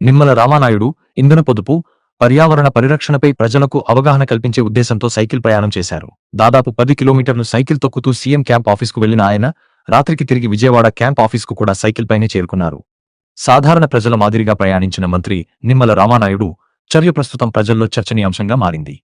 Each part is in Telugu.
నిమ్మల రామానాయుడు ఇంధన పొదుపు, పర్యావరణ పరిరక్షణపై ప్రజలకు అవగాహన కల్పించే ఉద్దేశంతో సైకిల్ ప్రయాణం చేశారు. దాదాపు 10 కిలోమీటర్లు సైకిల్ తొక్కుతూ సీఎం క్యాంప్ ఆఫీస్కు వెళ్లిన ఆయన రాత్రికి తిరిగి విజయవాడ క్యాంప్ ఆఫీస్కు కూడా సైకిల్ పైనే చేరుకున్నారు. సాధారణ ప్రజల మాదిరిగా ప్రయాణించిన మంత్రి నిమ్మల రామానాయుడు చర్య ప్రస్తుతం ప్రజల్లో చర్చనీయాంశంగా మారింది.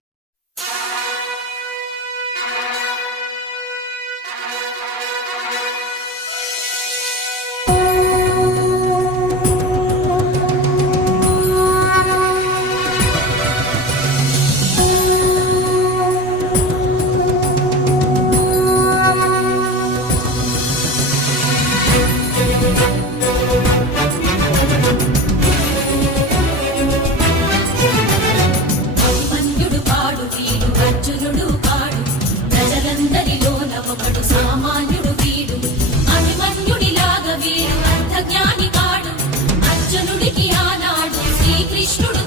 సామాన్యుడు వీడు అభిమన్యుడిలాగా వీడు అర్థజ్ఞాని కాడు అర్జునుడికి ఆనాడు శ్రీకృష్ణుడు